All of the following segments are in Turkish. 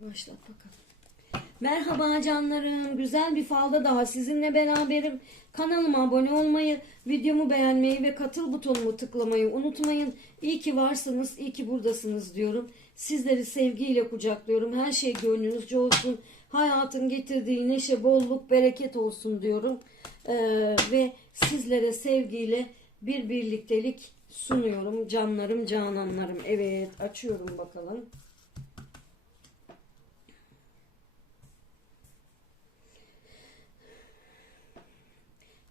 Başlat bakalım. Merhaba canlarım. Güzel bir falda daha sizinle beraberim. Kanalıma abone olmayı, videomu beğenmeyi ve katıl butonumu tıklamayı unutmayın. İyi ki varsınız, iyi ki buradasınız diyorum. Sizleri sevgiyle kucaklıyorum. Her şey gönlünüzce olsun. Hayatın getirdiği neşe, bolluk, bereket olsun diyorum. Ee, ve sizlere sevgiyle bir birliktelik sunuyorum. Canlarım, cananlarım. Evet, açıyorum bakalım.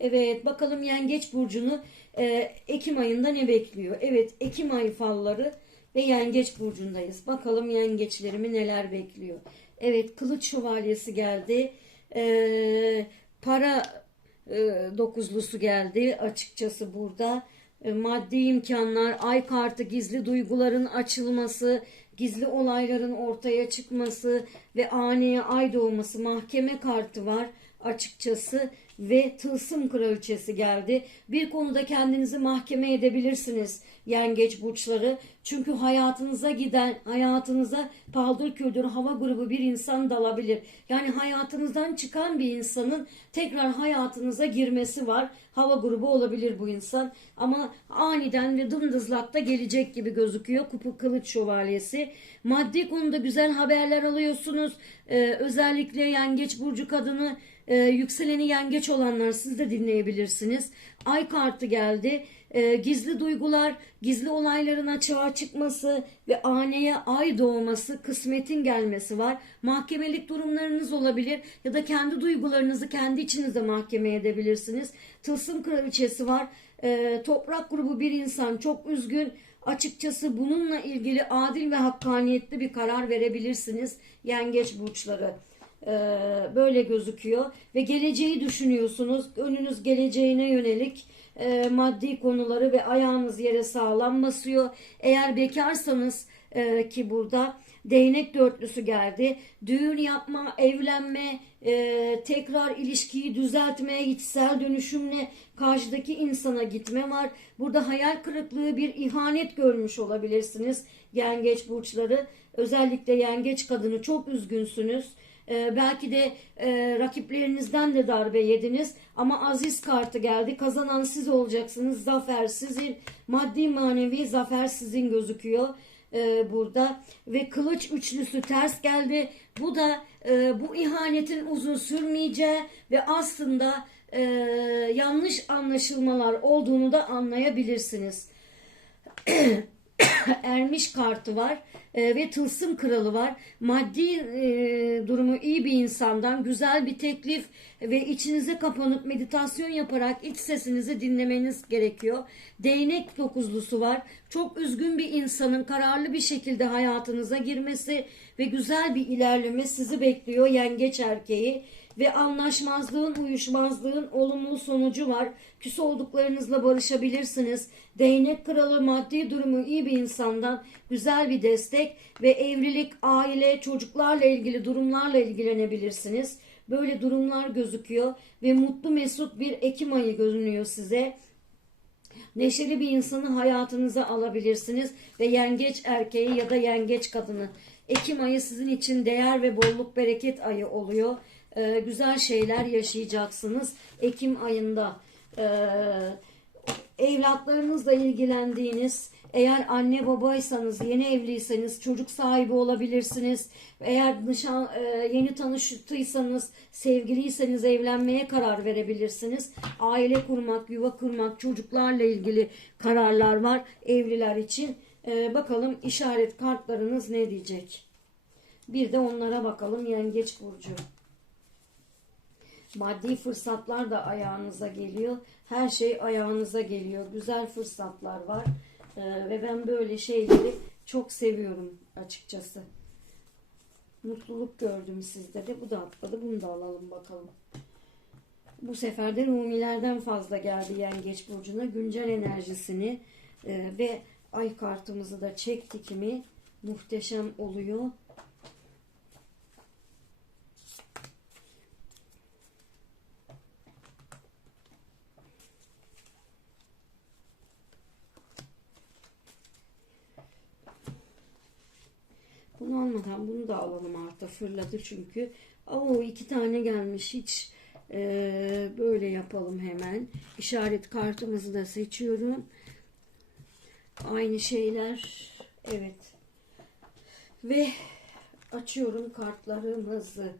Evet bakalım Yengeç Burcu'nu e, Ekim ayında ne bekliyor? Evet Ekim ayı falları ve Yengeç Burcu'ndayız. Bakalım yengeçlerimi neler bekliyor? Evet Kılıç Şövalyesi geldi. E, para e, dokuzlusu geldi açıkçası burada. E, maddi imkanlar, ay kartı, gizli duyguların açılması, gizli olayların ortaya çıkması ve aneye ay doğması, mahkeme kartı var açıkçası ve tılsım kraliçesi geldi. Bir konuda kendinizi mahkeme edebilirsiniz yengeç burçları. Çünkü hayatınıza giden, hayatınıza paldır küldür hava grubu bir insan dalabilir. Yani hayatınızdan çıkan bir insanın tekrar hayatınıza girmesi var. Hava grubu olabilir bu insan. Ama aniden ve dımdızlakta gelecek gibi gözüküyor. Kupu kılıç şövalyesi. Maddi konuda güzel haberler alıyorsunuz. Ee, özellikle yengeç burcu kadını ee, yükseleni yengeç olanlar siz de dinleyebilirsiniz. Ay kartı geldi. Ee, gizli duygular, gizli olayların açığa çıkması ve aneye ay doğması, kısmetin gelmesi var. Mahkemelik durumlarınız olabilir ya da kendi duygularınızı kendi içinizde mahkeme edebilirsiniz. Tılsım kraliçesi var. Ee, toprak grubu bir insan çok üzgün. Açıkçası bununla ilgili adil ve hakkaniyetli bir karar verebilirsiniz yengeç burçları. Ee, böyle gözüküyor ve geleceği düşünüyorsunuz. Önünüz geleceğine yönelik e, maddi konuları ve ayağınız yere sağlam basıyor. Eğer bekarsanız e, ki burada değnek dörtlüsü geldi. Düğün yapma, evlenme, e, tekrar ilişkiyi düzeltme, içsel dönüşümle karşıdaki insana gitme var. Burada hayal kırıklığı bir ihanet görmüş olabilirsiniz yengeç burçları. Özellikle yengeç kadını çok üzgünsünüz. Ee, belki de e, rakiplerinizden de darbe yediniz ama aziz kartı geldi. Kazanan siz olacaksınız. Zafer sizin. Maddi manevi zafer sizin gözüküyor e, burada. Ve kılıç üçlüsü ters geldi. Bu da e, bu ihanetin uzun sürmeyeceği ve aslında e, yanlış anlaşılmalar olduğunu da anlayabilirsiniz. ermiş kartı var e, ve tılsım kralı var. Maddi e, durumu iyi bir insandan güzel bir teklif ve içinize kapanıp meditasyon yaparak iç sesinizi dinlemeniz gerekiyor. Değnek dokuzlusu var. Çok üzgün bir insanın kararlı bir şekilde hayatınıza girmesi ve güzel bir ilerleme sizi bekliyor yengeç erkeği ve anlaşmazlığın, uyuşmazlığın olumlu sonucu var. Küs olduklarınızla barışabilirsiniz. Değnek kralı maddi durumu iyi bir insandan güzel bir destek ve evlilik, aile, çocuklarla ilgili durumlarla ilgilenebilirsiniz. Böyle durumlar gözüküyor ve mutlu mesut bir Ekim ayı görünüyor size. Neşeli bir insanı hayatınıza alabilirsiniz ve yengeç erkeği ya da yengeç kadını. Ekim ayı sizin için değer ve bolluk bereket ayı oluyor. Ee, güzel şeyler yaşayacaksınız Ekim ayında. Ee, evlatlarınızla ilgilendiğiniz, eğer anne babaysanız, yeni evliyseniz çocuk sahibi olabilirsiniz. Eğer nişan, e, yeni tanıştıysanız, sevgiliyseniz evlenmeye karar verebilirsiniz. Aile kurmak, yuva kurmak, çocuklarla ilgili kararlar var evliler için. E, bakalım işaret kartlarınız ne diyecek? Bir de onlara bakalım Yengeç Burcu. Maddi fırsatlar da ayağınıza geliyor. Her şey ayağınıza geliyor. Güzel fırsatlar var. Ee, ve ben böyle şeyleri çok seviyorum açıkçası. Mutluluk gördüm sizde de. Bu da atladı. Bunu da alalım bakalım. Bu sefer de Rumilerden fazla geldi Yengeç Burcu'na. Güncel enerjisini e, ve ay kartımızı da çektik mi muhteşem oluyor. Bunu almadan bunu da alalım artık fırladı çünkü. Oo iki tane gelmiş hiç e, böyle yapalım hemen. İşaret kartımızı da seçiyorum. Aynı şeyler. Evet. Ve açıyorum kartlarımızı.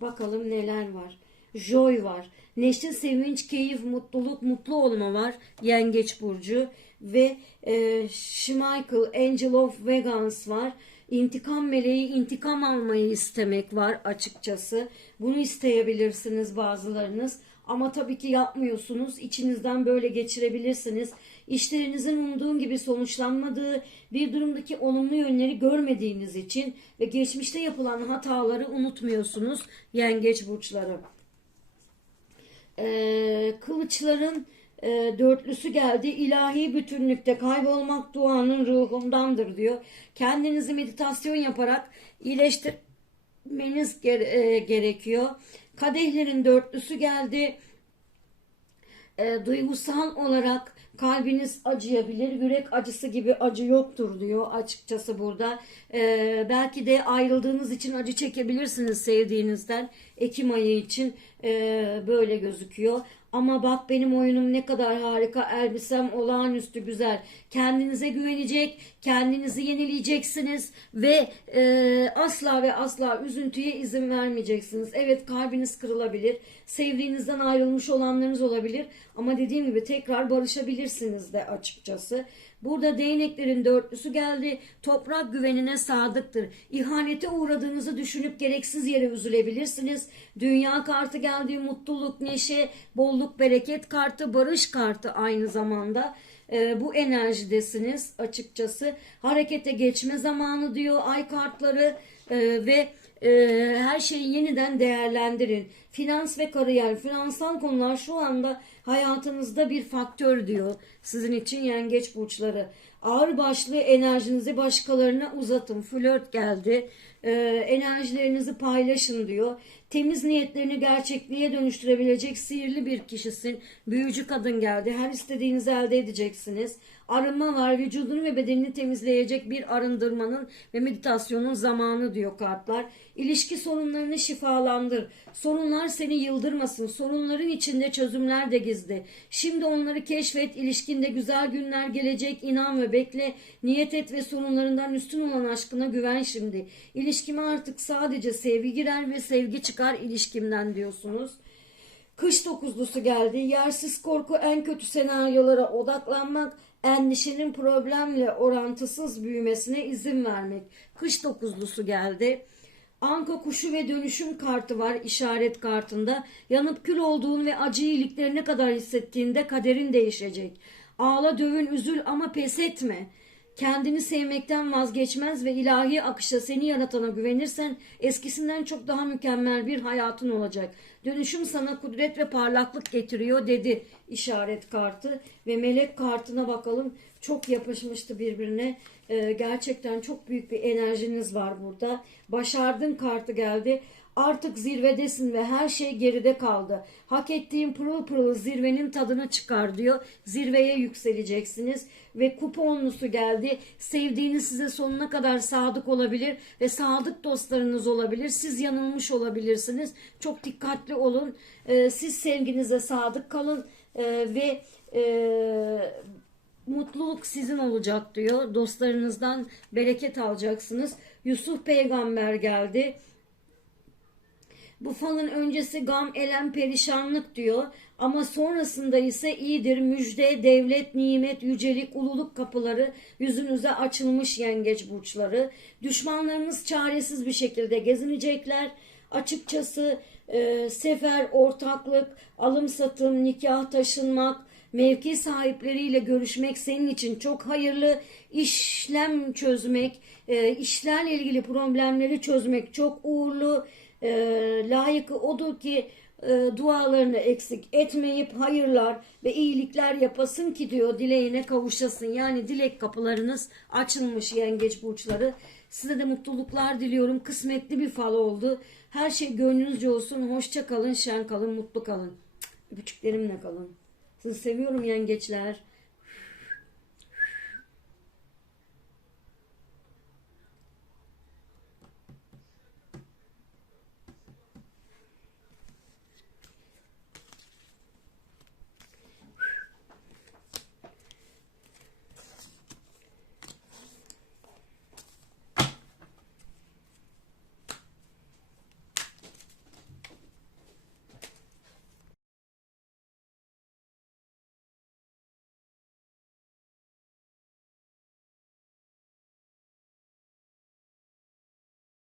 Bakalım neler var. Joy var. Neşe, sevinç, keyif, mutluluk, mutlu olma var. Yengeç burcu ve e, Schmeichel, Angel of Vegans var. İntikam meleği, intikam almayı istemek var açıkçası. Bunu isteyebilirsiniz bazılarınız. Ama tabii ki yapmıyorsunuz. İçinizden böyle geçirebilirsiniz. İşlerinizin umduğun gibi sonuçlanmadığı bir durumdaki olumlu yönleri görmediğiniz için ve geçmişte yapılan hataları unutmuyorsunuz yengeç burçları. Ee, kılıçların e, dörtlüsü geldi. İlahi bütünlükte kaybolmak duanın ruhumdandır diyor. Kendinizi meditasyon yaparak iyileştirmeniz gere- e, gerekiyor. Kadehlerin dörtlüsü geldi. E, duygusal olarak kalbiniz acıyabilir. Yürek acısı gibi acı yoktur diyor açıkçası burada. E, belki de ayrıldığınız için acı çekebilirsiniz sevdiğinizden. Ekim ayı için e, böyle gözüküyor. Ama bak benim oyunum ne kadar harika, elbisem olağanüstü güzel. Kendinize güvenecek, kendinizi yenileyeceksiniz ve e, asla ve asla üzüntüye izin vermeyeceksiniz. Evet kalbiniz kırılabilir, sevdiğinizden ayrılmış olanlarınız olabilir ama dediğim gibi tekrar barışabilirsiniz de açıkçası. Burada değneklerin dörtlüsü geldi. Toprak güvenine sadıktır. İhanete uğradığınızı düşünüp gereksiz yere üzülebilirsiniz. Dünya kartı geldi. Mutluluk, neşe, bolluk, bereket kartı, barış kartı aynı zamanda. Ee, bu enerjidesiniz açıkçası. Harekete geçme zamanı diyor ay kartları Ee, ve e, her şeyi yeniden değerlendirin. Finans ve kariyer, finansal konular şu anda hayatınızda bir faktör diyor sizin için yengeç burçları. Ağır başlı enerjinizi başkalarına uzatın. Flört geldi. Ee, enerjilerinizi paylaşın diyor. Temiz niyetlerini gerçekliğe dönüştürebilecek sihirli bir kişisin. Büyücü kadın geldi. Her istediğinizi elde edeceksiniz. Arınma var. Vücudunu ve bedenini temizleyecek bir arındırmanın ve meditasyonun zamanı diyor kartlar. İlişki sorunlarını şifalandır. Sorunlar seni yıldırmasın. Sorunların içinde çözümler de gizli. Şimdi onları keşfet. İlişkinde güzel günler gelecek. İnan ve bekle. Niyet et ve sorunlarından üstün olan aşkına güven şimdi. İlişkime artık sadece sevgi girer ve sevgi çıkar ilişkimden diyorsunuz. Kış dokuzlusu geldi. Yersiz korku en kötü senaryolara odaklanmak, endişenin problemle orantısız büyümesine izin vermek. Kış dokuzlusu geldi. Anka kuşu ve dönüşüm kartı var işaret kartında. Yanıp kül olduğun ve acı iyiliklerine kadar hissettiğinde kaderin değişecek. Ağla dövün üzül ama pes etme. Kendini sevmekten vazgeçmez ve ilahi akışa seni yaratana güvenirsen eskisinden çok daha mükemmel bir hayatın olacak. Dönüşüm sana kudret ve parlaklık getiriyor dedi işaret kartı ve melek kartına bakalım. Çok yapışmıştı birbirine. Ee, gerçekten çok büyük bir enerjiniz var burada. Başardın kartı geldi. Artık zirvedesin ve her şey geride kaldı. Hak ettiğin pırıl pırıl zirvenin tadını çıkar diyor. Zirveye yükseleceksiniz ve kuponlusu geldi. Sevdiğiniz size sonuna kadar sadık olabilir ve sadık dostlarınız olabilir. Siz yanılmış olabilirsiniz. Çok dikkatli olun. Ee, siz sevginize sadık kalın Ee, ve e, mutluluk sizin olacak diyor. Dostlarınızdan bereket alacaksınız. Yusuf peygamber geldi. Bu falın öncesi gam, elem, perişanlık diyor. Ama sonrasında ise iyidir, müjde, devlet, nimet, yücelik, ululuk kapıları yüzünüze açılmış yengeç burçları. Düşmanlarınız çaresiz bir şekilde gezinecekler. Açıkçası e, sefer, ortaklık, alım satım, nikah, taşınmak, mevki sahipleriyle görüşmek senin için çok hayırlı. İşlem çözmek, e, işlerle ilgili problemleri çözmek çok uğurlu e, layıkı odur ki e, dualarını eksik etmeyip hayırlar ve iyilikler yapasın ki diyor dileğine kavuşasın. Yani dilek kapılarınız açılmış yengeç burçları. Size de mutluluklar diliyorum. Kısmetli bir fal oldu. Her şey gönlünüzce olsun. Hoşça kalın, şen kalın, mutlu kalın. Öpücüklerimle kalın. Sizi seviyorum yengeçler.